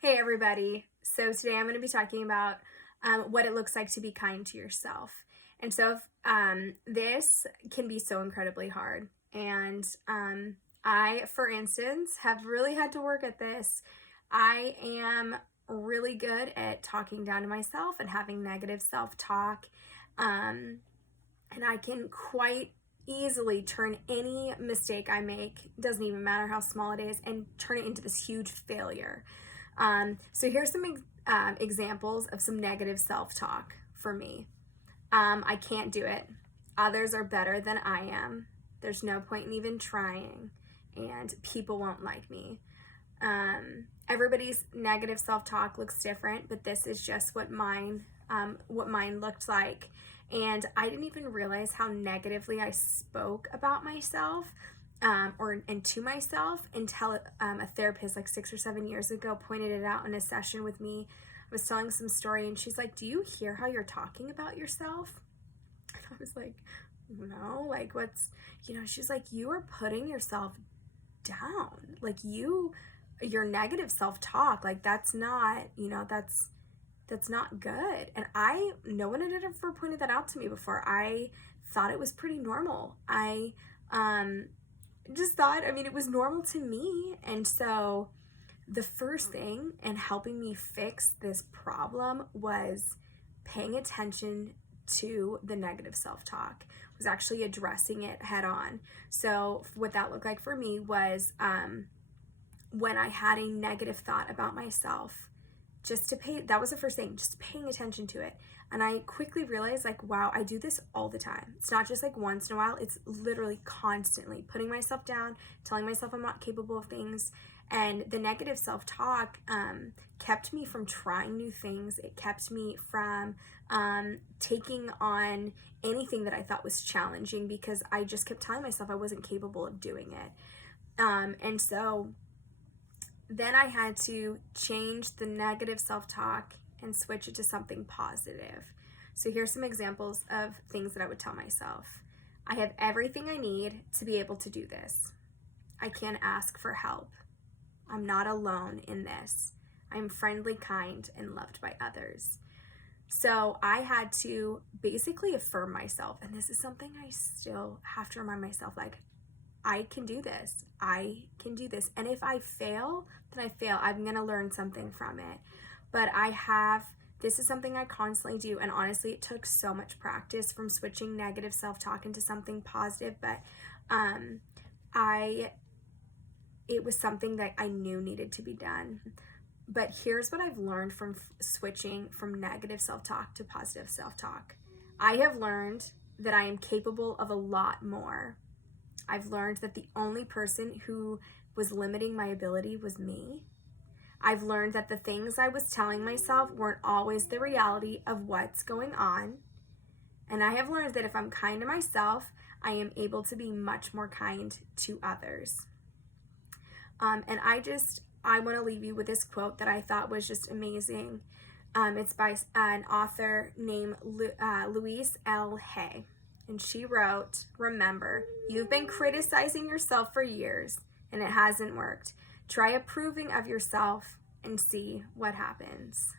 Hey everybody. So today I'm going to be talking about what it looks like to be kind to yourself. And so this can be so incredibly hard. And I, for instance, have really had to work at this. I am really good at talking down to myself and having negative self-talk. And I can quite easily turn any mistake I make, doesn't even matter how small it is, and turn it into this huge failure. So here's some examples of some negative self-talk for me. I can't do it. Others are better than I am. There's no point in even trying, and people won't like me. Everybody's negative self-talk looks different, but this is just what mine looked like. And I didn't even realize how negatively I spoke about myself and to myself until a therapist like 6 or 7 years ago pointed it out in a session with me. I was telling some story and she's like, "Do you hear how you're talking about yourself?" And I was like, "No, like what's," she's like, "You are putting yourself down. Like your negative self-talk, like that's not, that's not good." And no one had ever pointed that out to me before. I thought it was pretty normal. I just thought, it was normal to me. And so the first thing in helping me fix this problem was paying attention to the negative self-talk, was actually addressing it head on. So what that looked like for me was when I had a negative thought about myself, that was the first thing, just paying attention to it. And I quickly realized, like, wow, I do this all the time. It's not just like once in a while, it's literally constantly putting myself down, telling myself I'm not capable of things. And the negative self-talk kept me from trying new things. It kept me from taking on anything that I thought was challenging because I just kept telling myself I wasn't capable of doing it. And so then I had to change the negative self-talk and switch it to something positive. So here's some examples of things that I would tell myself. I have everything I need to be able to do this. I can ask for help. I'm not alone in this. I'm friendly, kind, and loved by others. So I had to basically affirm myself. And this is something I still have to remind myself, like, I can do this. I can do this. And if I fail, then I fail. I'm going to learn something from it. But this is something I constantly do. And honestly, it took so much practice from switching negative self-talk into something positive. But it was something that I knew needed to be done. But here's what I've learned from switching from negative self-talk to positive self-talk. I have learned that I am capable of a lot more. I've learned that the only person who was limiting my ability was me. I've learned that the things I was telling myself weren't always the reality of what's going on. And I have learned that if I'm kind to myself, I am able to be much more kind to others. And I want to leave you with this quote that I thought was just amazing. It's by an author named Louise L. And she wrote, "Remember, you've been criticizing yourself for years and it hasn't worked. Try approving of yourself and see what happens."